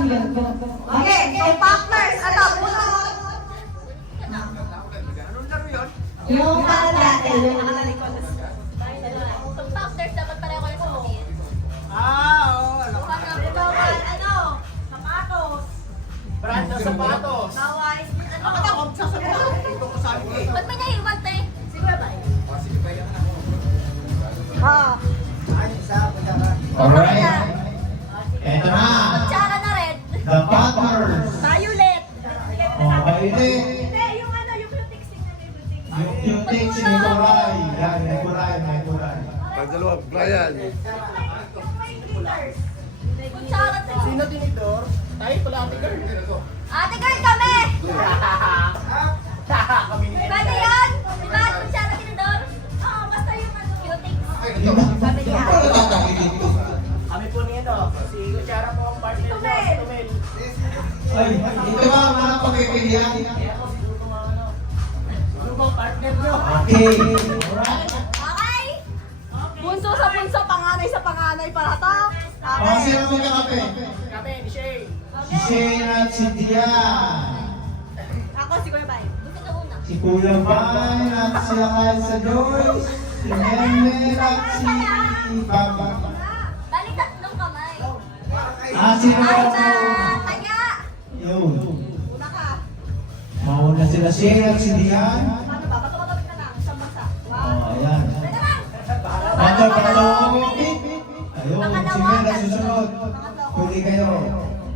Okay, so partners, ano, puno. Yung parang dati, yung nakatalikod. So partners, dapat pareho kayo sabihin. Oo, alam ko. Ano, sapatos. Brand ng sapatos. Bawais, ano. Ako na, kung sasabihin, ito ko sabi ko eh. Ba't may naiwan, te? Siguro ba? Sige ba yan ako? Oo. Ay, isa, kutsara. Alright. Eto na. Kutsara na red. The partners. Tayo ulit. Okay, hindi. Hindi, yung ano, yung cutex tingnan mo yung cutex. Yung text ni Kuray. Yan, may Kuray, may Kuray. Pagdalawa, Brian. Yung may glitters. Kutsara to. Sino tinidor? Tayo pala ate girl. Ate girl kami! Kami ni Pwede yan? Di ba? Kutsara tinidor? Oo, basta yung ano, cutex. Sabi niya. Kami po ni ito. Si Kutsara po ang partner niyo. Si Tumel. Ay, ito ba ang mga pagpipilihan? Kaya po siguro mga ano. Siguro po ang partner niyo. Okay. Alright. Okay? Bunso sa bunso, panganay sa panganay para to. Mga sino mo kape? Kami ni Shay. Si Shane at si Dian. Ako, si Kuya Bay. Gusto ka una. Si Kuya Vine at si Eliza Joyce. Si Nene at si Baba. Balik tatlong kamay. Sino Ay, ba? kaya! Yun. Una ka. Mauna sila Shane at si Dian. Paano ba? Bato-bato ka lang. Isang basa. Oh, ayan. Teka lang! Pato, pato. Ayun, si Mela susunod. Huli kayo.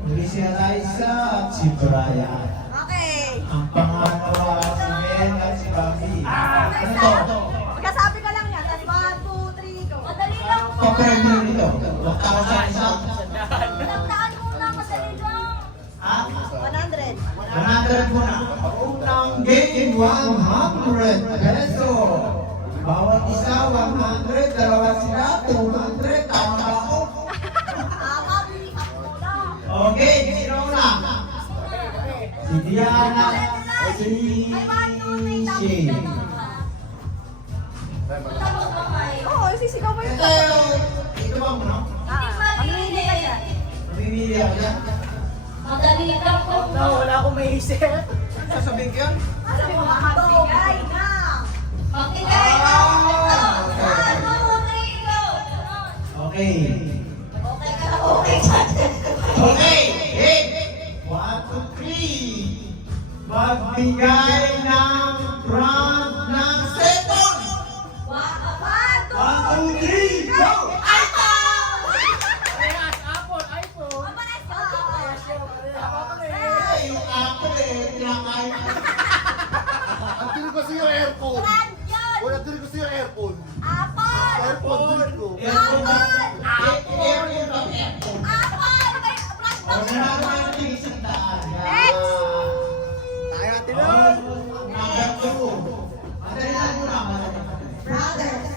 Huli si Eliza at si Brian. Okay. Ang pangalawa, si Mel at si Bobby. Ano to? Magkasabi ka lang yan. 1, 2, 3, go. Madali lang po. Papremyo nito. 1,000 isa. Tandaan muna, madali lang. Ha? 100. 100 muna. Unang game, 100 peso. Bawat isa, 100. Dalawa sila, 200. Tama ba ako? Tama, bilis mo lang. Okay, sino una? Si Diana. Si Shane. Oo, sisigaw mo yung Ito ba muna? Mamili ka yan. Mamimili ako yan. Madali lang po. No, wala akong maisip. Sasabihin ko yan? Sabi mo, magbigay na. Makikay na. Ano, Rodrigo? Okay. Okay ka na, okay ka. Okay. Hey. 1, 2, 3. Magbigay ng brand ng cellphone. 1, 2, 3, go! Parehas, Apple, iPhone. Parehas yung Eh, yung Apple eh, pinakain ko. Ang tinig ko sa'yo aircon. Brand yun. Wala, tinig ko sa'yo aircon. Apple! Aircon, tinig ko. Aircon ba? Aircon ba? Aircon. Apple! May brand O, nanalo kayo ng isang daan. Yan. Next. Tayo natin Oh, nun. number 2. Madali lang muna, madali. Brothers.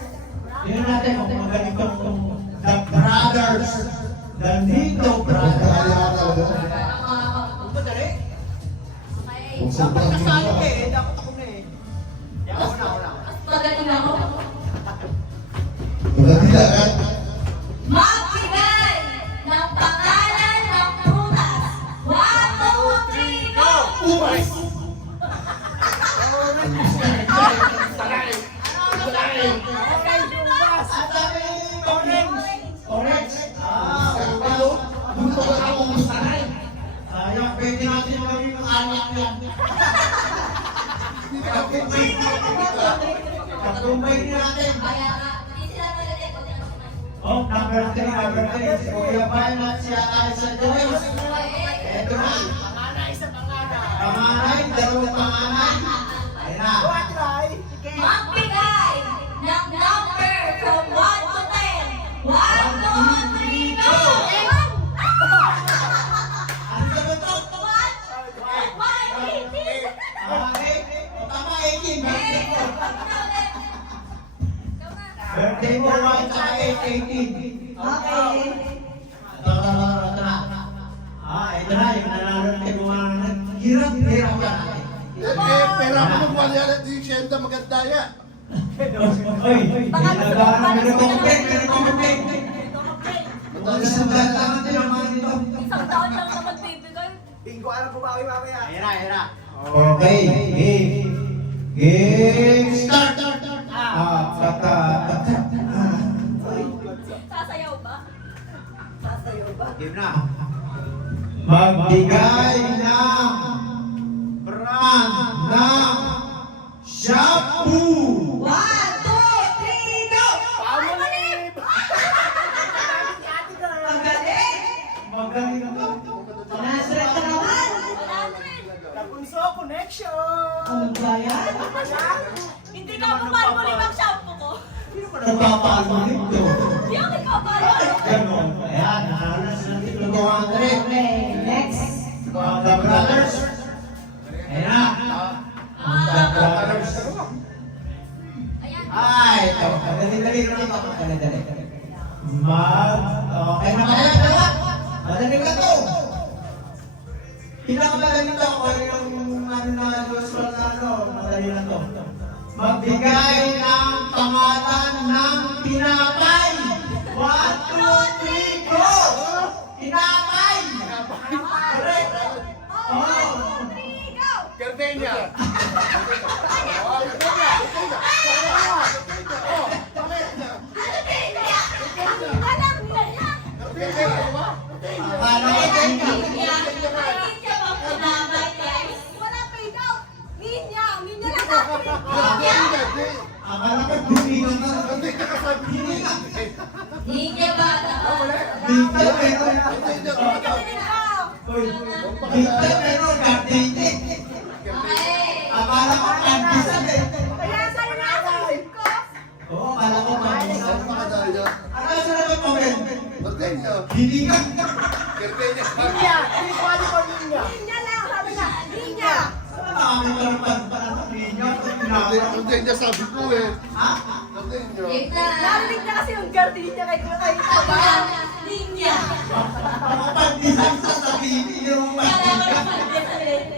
Tingnan natin kung magaling tong The Brothers. The Nito Brothers. Ang madali. Okay. Dapat kasali ka eh. Dapat ako na eh. Yan, una. Magaling ako. Magandang Magbigay ng pangalan ng prutas. 1, 2, 3, go! Umalis! At sabi, orange. Orange. Doon pa ba ako masanay? Sayang, pwede natin gawin ng anak yan. Katumbay din natin. Kaya nga, hindi sila magaling kung ano naman. Oh, number 3. Si Kuya Bayan at si Eliza Joyce. Eto na. Panganay sa panganay. Panganay, dalawang panganay. Ayan na. Go, Ate Rai. Magbigay ng number from 1 to 10. 1, 2, 3, go! Ano sa ba ito? 1, 18. O tama, 18. Birthday mo, 1 sa 18. Okay. Ito na. Ito na, yung nanalo ng kaibuhan. Hirap yan natin. Pera mo ng 180 maganda yan. Oy, naghahanap ng comment. Tingin ko alam bumawi mamaya. Ayan na, ayan na. Okay, game start! Sasayaw ba? Game na. Magbigay ng brand ng shampoo! 1, 2, 3, go! Pamulim! Magaling! Magaling na to. Nasret ka naman! Kabunso connection! Ano ba yan? Hindi ka papalmulim ang shampoo ko. Nagpapaalim to. Hindi ako nagpapalmulim. Ganon. Ayan, nakalas na dito 200. Okay, next. The brothers. Ayan na. The brothers. Ayan. Ay, ito. Dali-dali lang ito. Dali-dali. Okay na kaya dalawa. Madali ka to. Pinakamadali to. Kung yung ano na usual na ano, madali na to. Magbigay ng pangalan ng tinapay. 1, 2, 3, go! Tinapay! Correct! Oh! Gardenia. Alam na yan. Akala ko hindi. Ninya bang pinamay, guys? Wala pa ikaw. Ninya lang ako. Akala ko bumino na. Hindi ka. Ninya ba? Dito meron. Ikaw. Uy, dito meron. Gardenia. Okay. Akala ko kandisan eh. Kaya sa'yo na ako ko. Oo, akala ko kandisan. Gardenia. Akala sa naman mo, men. Gardenia. Hindi ka. Gardenia. Ninya! Hindi ko alam ko ninya. Ninya lang, sabi na. Ninya. Nakakami ka naman para sa niya. Gardenia sabi ko eh. Ha? Gardenia. Narinig na kasi yung gardenia kay Papa. Ninya. Ako kandisan sa sabihin yung Kailangan pandisya.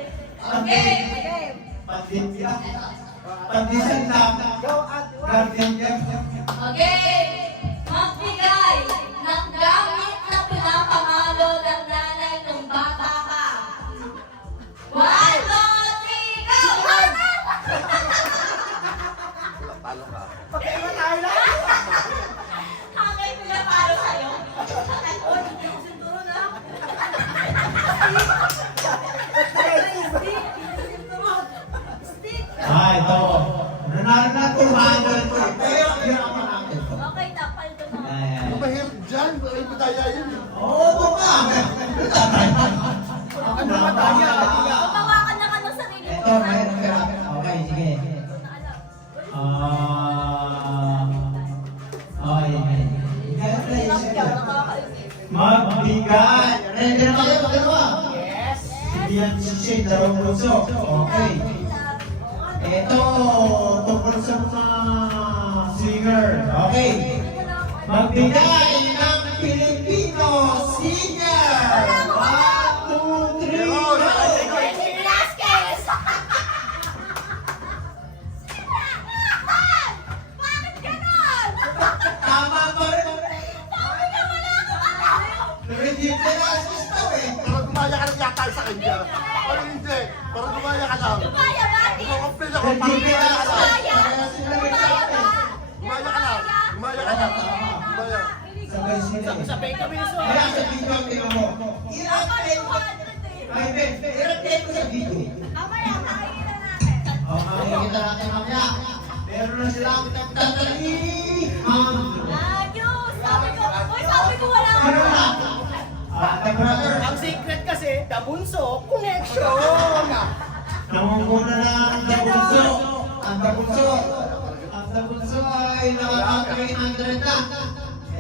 Okay. Pandisya. Pandisan lang. Gardenia. Okay. Magbigay ng gamit na pinapangalo ng nanay ng bata ka. 1, 2, 3, go! Talo ka. Pagkaiba tayo lang. Hanggang pinapalo sa'yo. Oh, hindi ako sinturo na. Stick. Ah, ito. Nanalo na ito. Mahal ito. Pero, hirapan natin ito. Okay, tapal ko na. Ayan. Mahirap dyan. Ay, madaya yun. Oo, ito ka. Ano ba tayo? Mabawakan na ka ng sarili mo. Ito, mahirap ka. Okay, sige. Okay. Magbigay. Ready na kayo? Magdalawa. Yes! Hindi yan si Shane, dalawang bunso. Okay. Ito, tungkol sa mga singer. Okay. Magbigay ng Filipino singer. 1, 2, 3, go! Reggie Velasquez! Bakit ganon? Tama ba rin? Sabi ka wala akong alam! Hindi ka na assist eh. Parang gumaya ka lang yata sa kanya. Parang hindi. Parang gumaya ka lang. Gumaya ba? Kumapil ako. Parang gumaya ka lang. Gumaya! Gumaya ba? Gumaya ka lang. Gumaya ka lang. Gumaya. Sabay sila eh. Sabay kami so. Kaya sa video ang tingnan mo. Dapat Irap 200 eh. Ay, Ben, irap ko sa video. Mamaya, nakikita natin. Makikita natin mamaya. Meron na silang tatalihan. Ayos! Sabi ko wala akong Ano na? alam. The brother. Ang secret kasi, the bunso connection! Nangunguna na ang Dabunso. Ang Dabunso ay nakaka-300 na.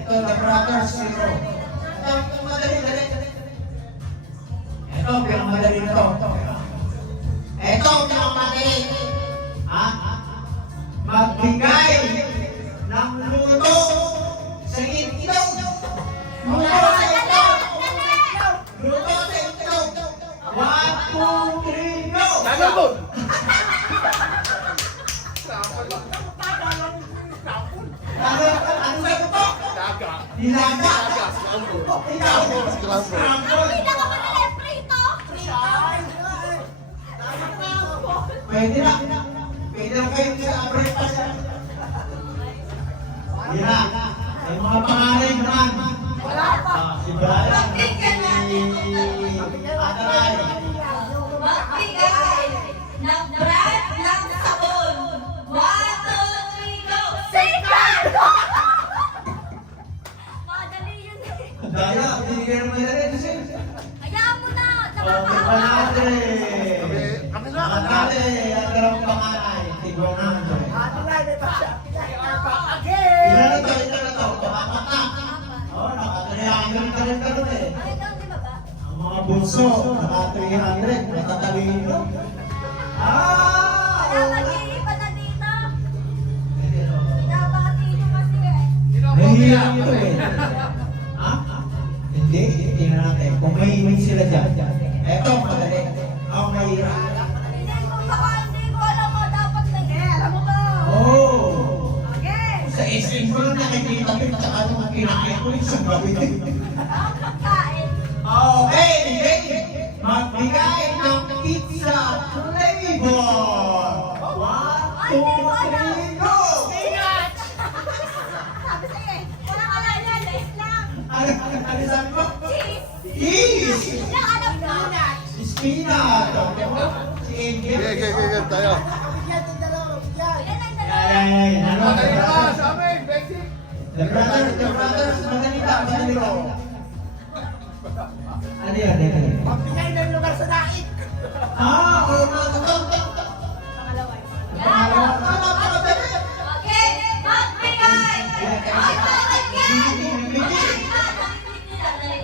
Ito, the brothers, 0. Ito, madali. Ito, pinakamadali na to. Ito, pinakamadali. Ha? Magbigay ng luto sa itlog. Luto sa itlog. Luto sa itlog. 1, 2, 3, go! Nagabon! Ano sa luto? Daga. Nilaga. Daga. Scramble. Ikaw. Scramble. Scramble. Hindi na ka ba nila prito? Pwede na. Pwede na kayo sa breakfast. Yan na. May mga pangalan naman. Si Brian. Si Ataray. Magbigay ng brand ng sabon. 1, 2, 3, go! Madali yun eh. Daya, binigyan naman yan rin. Hayaan mo na! Pangalan. Kami na. Pangalan. Ang darang pangalan. Tigwan na. Ilan na to? Pangapat na. Naka-300 ka rin ka rin eh. Ang mga bunso, naka-300. Natatalingin nyo. Mag-iiba na dito. Pinabati nyo kasi eh. Nahihirap ito eh. Ha? Hindi, tingnan natin. Kung may sila dyan. Eto, madali. Ako mahirap. Hindi ko alam mo dapat na alam mo ba? Oh! Okay. Sa SM ko lang nakikita ko sa anong kinain ko yung sa gabi. Ang pagkain. Okay, magbigay ng pizza flavor. 1, 2, 3, go! Sabi sa'yo eh. Walang alala, less lang. Ano sabi mo? Cheese. Cheese! Walang alam ko. Spinach! Si Angel. Okay, tayo. Yan ang dalawa. Ay, ano? Sa amin, basic. The brothers, madali ka. Ano yan? Magbigay ng lugar sa daig. Oo nga, totoo. Yan. Okay. Magbigay.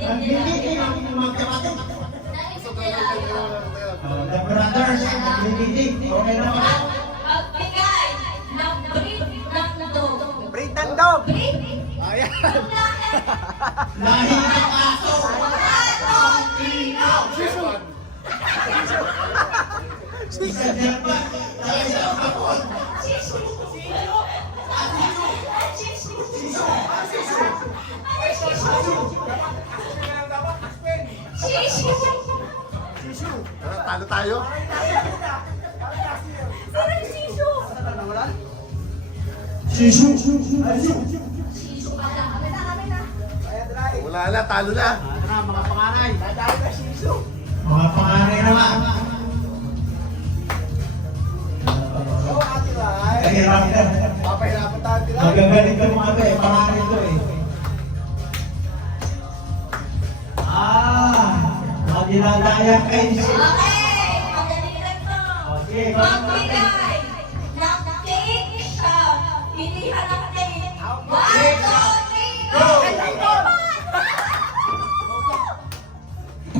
Nagbibigay ang magkapatid. The brothers, nagbibigay. Okay na ba? Magbigay ng breed ng dog. Breed ng dog. Breed? Ayan. Lahi ng aso. Isa German. Isa Hapon. Talo tayo. Shishu. Wala na, talo na. Ano na, mga panganay. Dadali na shiso. Mga panganay naman. Oo, ate Rai. Kahirapan. Papahirapan tayo nila. Magagaling ka mga ito panganay ito eh. Dinadaya kayo. Okay, madali lang to. Okay, Magbigay ng cake shop. Pilihan ng cake. 1, 2, 3, go!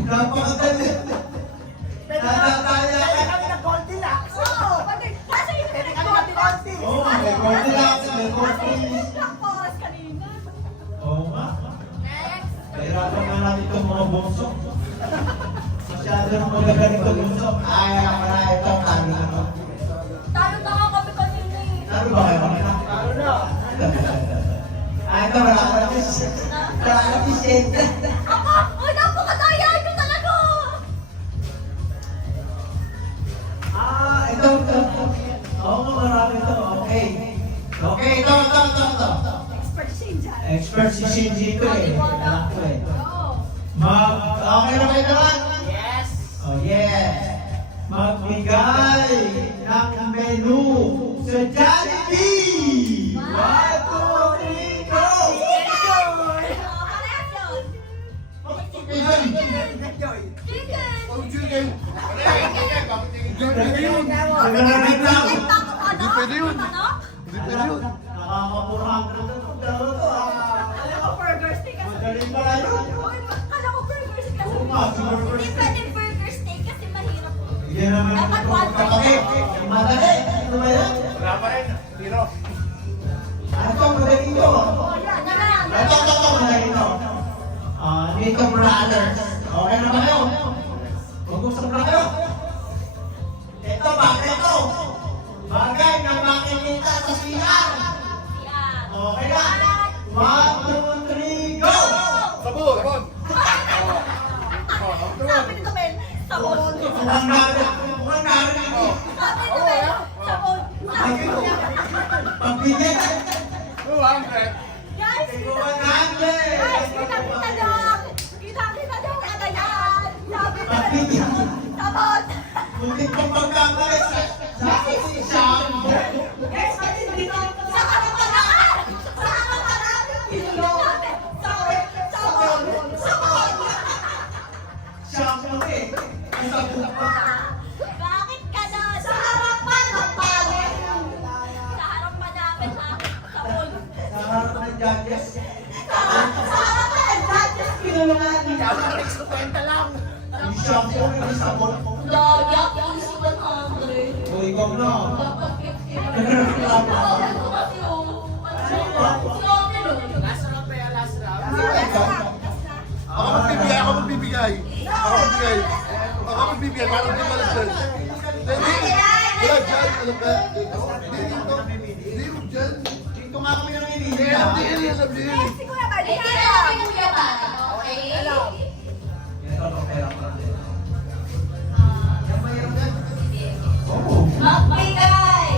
Napakadali. Nadadaya Pwede ka. kami ng Goldilocks. Oo, pwede. Kasi yung Pwede kami ng Goldilocks. Oo, may Goldilocks, may Goldilocks. Black Forest kanina. Oo nga. Next. Kahirapan nga natin itong mga bunso. Masyado nang magagaling itong bunso. Ay, marami ito. Talo na ito. Talo na nga kami kanina eh. Talo ba kayo? Talo na. Ay, ito wala ko na fish. Wala ko na fish eh. Ako! Ay, napakadaya nyo talaga! Ito. Oo nga, marami ito. Okay. Okay, ito. Expert Shinja. Expert si Shinji ito eh. Anak ko eh. Go! Okay na kayo naman? Yes. Oh yes! Magbigay ng menu sa Jollibee! 1, 2, 3, go! Chicken! Hindi pwede yun. Ano? Hindi pwede yun. Nakakamurang ko na itong dalawa to ah. Kala ko burger steak kasi. Magaling pala yun. Uy, kala ko burger steak kasi. Oo nga, burger Hindi steak. pwede burger steak kasi mahirap. Yan naman Dapat ito. one Kapatid, madali. Ano ba yan? Wala pa rin. Zero. Ito, madali ito. Oh, yan. Yan na. Ito, madali ito. Nito Brothers. Okay na ba kayo? Mag-usap na kayo? Ito, bakit ito? Bagay na makikita sa siyan. Yan. Okay na? 1, 2, 3, go! Sabon! Sabon! Sabi nito, Ben. Sabon. Mukhang narinig ko. Sabi nito, judges. Sa harap ka ng judges. Pinulungan. Fix to 20 lang. Yung shampoo, yung sabon. Dayak, easy 100. O, ikaw na. Dapat 50. Ito kasi yung... Last round pa yan, last round. Ako magbibigay, ako magbibigay. Ako magbibigay. Ako magbibigay, parang di malas dyan. Hindi, wala dyan, alam ka? Dito, hindi dito. Hindi mo dyan. Dito nga kami nang Hindi, inili. hindi, hindi, hindi. Hindi na yung kuya ba? Okay? Ito, pera ko lang. Magbigay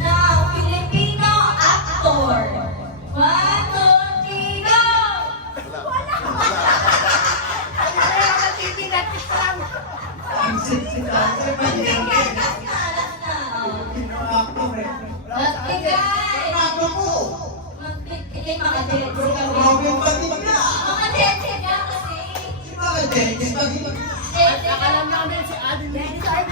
ng Filipino actor. 1, 2, 3, go! Magbigay ka na, last na. Magbigay! Magbigay mga judges nga kasi. Alam namin si Adeline. Okay.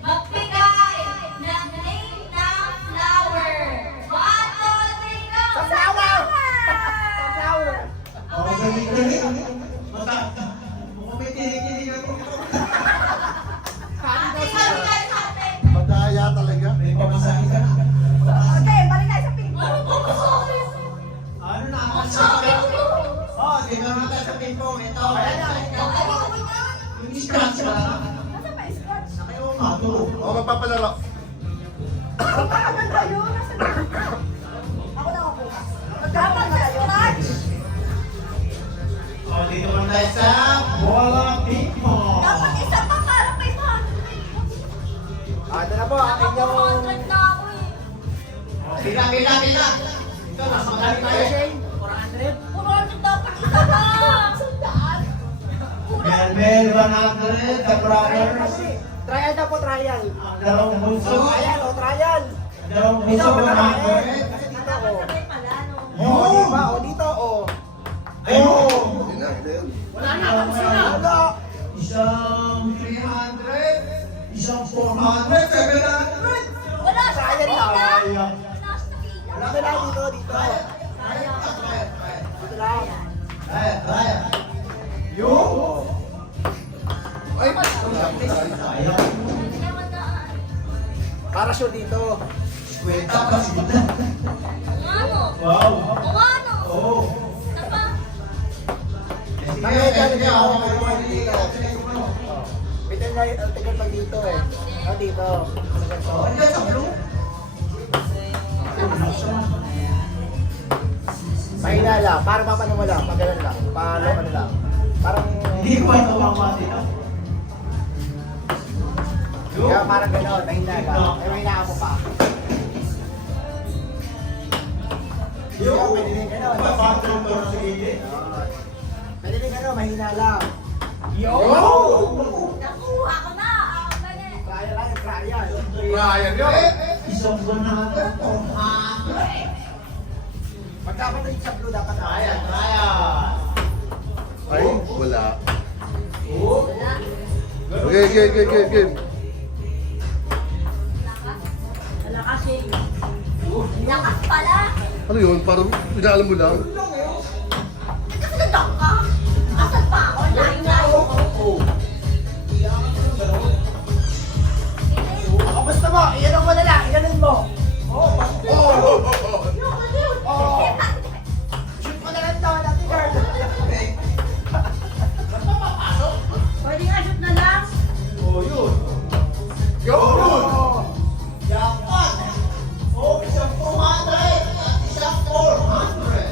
Magbigay ng name ng flower. 1, 2, 3, go! Flower! Madaya talaga. May pamasahe ka na. Ano ba masabi? Ano na? Masabi ko. Oh, tingnan mo tayo sa pingpong. Ito. Yung scratch ka na. Nakayo nga, tulog. O, magpapalaro. Oh, dito naman tayo sa bola pingpong. Dapat isa pa para may 100. Ito na po, ang Dapat inyong... 400 na ako eh. Bila. Ito, mas madali tayo. Shane, 400. 400 dapat isa pa. Sandaan. Melmel 100, the brothers. Trial na po, trial. Ang dalawang bunso. Trial, o trial. Ang dalawang bunso 100. Kasi dito, o. Sabay pala, no? O, diba? O, dito, o. Oh! Hindi na, hindi yan. Wala na, pansin na. Wala. Isang 300, isang 400, 700. Wala sa Sayang pila. lang. Sayang. Wala sa pila. Wala ka lang dito, dito. Dito lang. Raya. Yung? Ay, wala po tayo. Sayang. Hindi naman daan. Para sure dito. Kwenta pa sila. Kung ano? Wow. Kung ano? Oo. Isa pa. Sige, ako may dito. Ito na yung tigal pag dito eh. O, dito. Oh, andyan sa blue. Mahina lang. Para mapano mo lang. Pag ganun lang. Palo, ano lang. Parang... Hindi ko ito mamati na. Kaya parang gano'n. Mahina lang. Ay, mahina mo pa. Yung? Pwede din gano'n. Papatrong to sa gilid. Pwede din gano'n. Mahina lang. Nakuha ko na. Ako na eh. Trial lang yung trial. Ryan yun. Isang 100, 400. Pagkapatid sa blue, dapat na. Raya. Ay, wala. Oo. Wala. Game. Lakas eh. Lakas pala. Ano yun? Parang pinaalam mo lang. Nagkasalundak ka. Asan pa ako? Layo-layo ko. Ako gusto mo. Iyanon mo na lang. Iyanon mo. Shoot mo na lang to. Natin girl. Pwede nga shoot na lang. Oh, yun. Dapat. Oh, isang 200 at isang 400.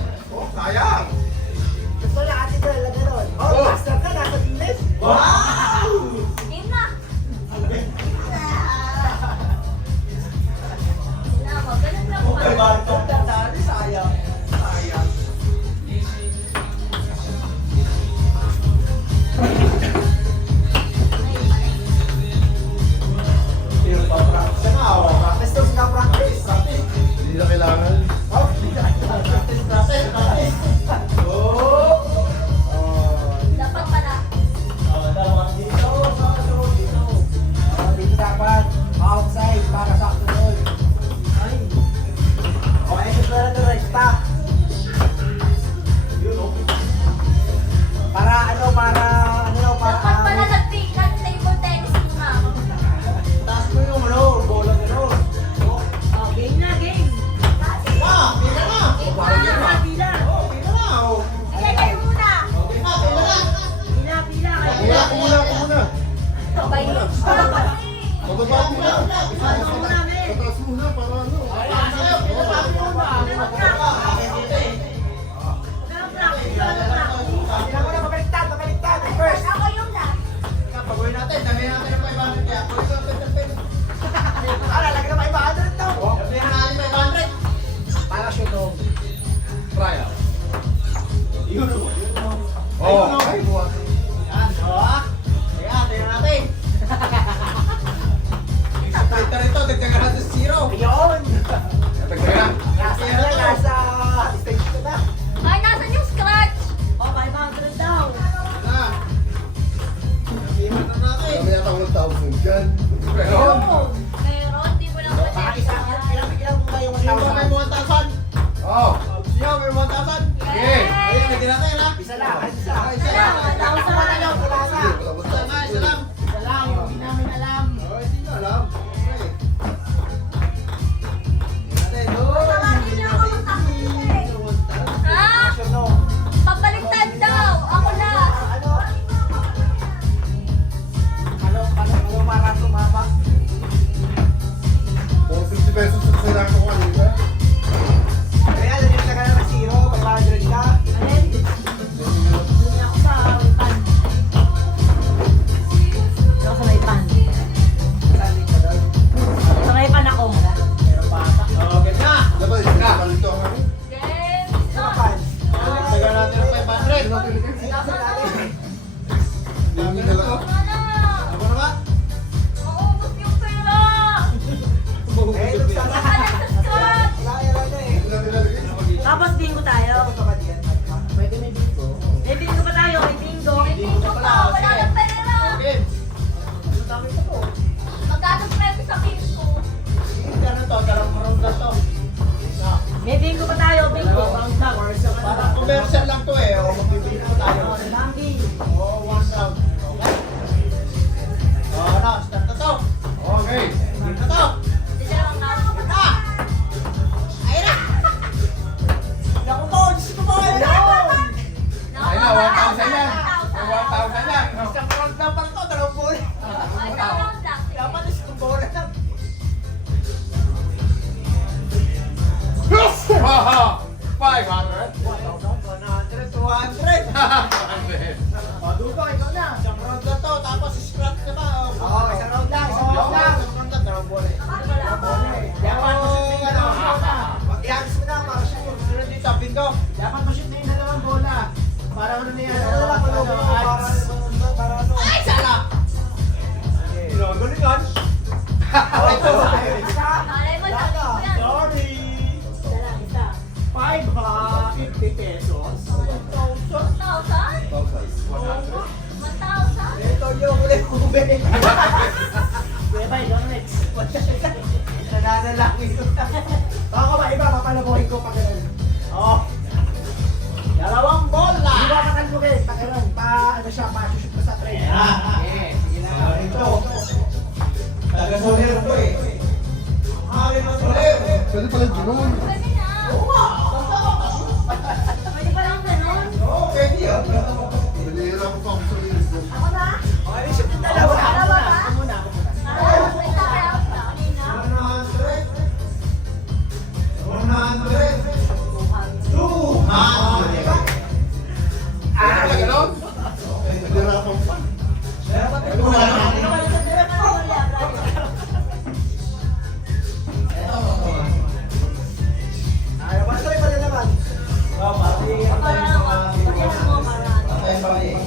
Oh. Siya, may 1,000. Okay. Ayun, hindi natin ha. Isa lang. Isa. Isa lang. Isa lang na yun. Wala na. Isa lang, isa lang. Isa lang. Yung hindi namin alam. Oh, hindi nyo alam. Okay. Natin, Lagi niyo ako magtakulit. Ha? Pabaliktad daw. Ako na. Ano para tumama? 450 pesos sa kailangan ko kanina. Kaya nandito na ka na 0, 500 ka. Alin? Hindi ako sa pan. Ako sa may pan. Sali ka doon. Sa may pan ako. Meron pa ata. Oh, ganda. Dapat, ito ako. Yes. Pan. Tagal natin ng 500. Hindi na lang. Ako na ba? Maubos yung pera. Eh, nung sa Nakalag sa scratch. Wala na eh. Hindi natin lalagay. Tapos bingo tayo. Pwede may bingo. May bingo pa tayo. May bingo. May tingko pa. Wala ng pera. Okay. Ang dami ko to. Magkano premyo sa bingo? Ano to? Darang round na to. May bingo pa tayo. Bingo. Round lang or isa pa Parang commercial lang to eh. O, magbibili po tayo. Lambi. Oh, 1 round. Okay. Oh, ano? Start na to. Okay. Start na to. Hindi siya lang nakakapag. Ah! Ayun na! Naku po! Diyos ko po! Ayun na! Ayun na, 1,000 yan. 1,000 yan. Isang round lang pala to. Dalawang bola. Dapat isang bola lang. Haha! 500. 100, 200. O, Dugo, ikaw na. Isang round na to. Tapos scratch ka ba? Oo, isang round lang. Isang round lang. Isang round lang. Dalawang bola. Dapat ma-shoot na yung dalawang bola. Mag-iagis mo na para sure. Sunod dito sa bingo. Dapat ma-shoot na yung dalawang bola. Para ano na yan? Para ano? Ay, sala! Galingan. Malay mo, sabi ko yan. Sorry. Isa lang. Isa. 550 pesos. 1,000? 1,000. 1,000? Ito yung ulit kube. Kuya Bay, doon next. Nananalaki ko na. Baka ba iba, papalabuhin ko pa ganun. Oh. Dalawang bola. Di ba pakalbuhin? Pa ganun, pa ano siya, pa-shoot pa sa tray. Yeah. Sige na. Ito. Taga-soler to eh. Hari na soler. Pwede pala gano'n. Pwede na. Pwede pa lang ganun. Oo, pwede yun. Nalihira ko pa ako sa linis ko. Ako na? Okay, shoot yung dalawa. Dalawa ba? Ako muna, ako muna. May sasayaw siya kanina. 100. 200. Pwede pala gano'n? Nalihira ko pa. Ay, basta rin pala naman. Oh, pati. Para lang, pagyan mo, para ano. Patay pa eh.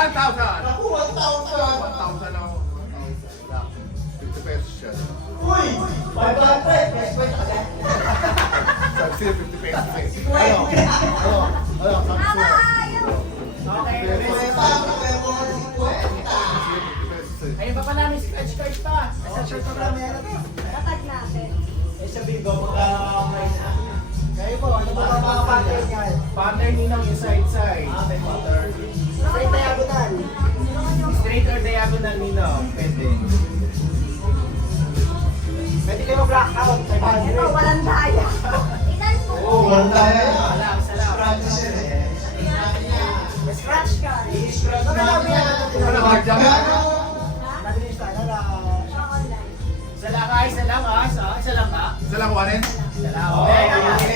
1,000. Naku, 1,000. 1,000 ako. 1,000. Wala. 50 pesos siya. Uy! 500! Yes, wait. Sabi sila 50 pesos eh. Ano? Sabi Tama, sila. ayaw. Okay, May tama, may mga 50. 50 pesos eh. ayun pa pa namin si Edge Card pa. Sa short pa namin ano to. Tatag natin. Eh sa Bigo, magka-price na. Kayo po, ano ba mga pattern niya? Pattern ninang yung side-side. May pattern. Straight diagonal. Straight or diagonal ninang. Pwede. Pwede kayo blackout. Ito, walang daya. Ilan po? Oh, wala tayo. Wala, isa lang. Scratch siya eh. May scratch ka. I-scratch natin. Ano na hard jump? Nabilis tayo na. Online. Isa lang ha, isa lang ha. Isa lang ha. Isa lang 1 Isa lang. Okay.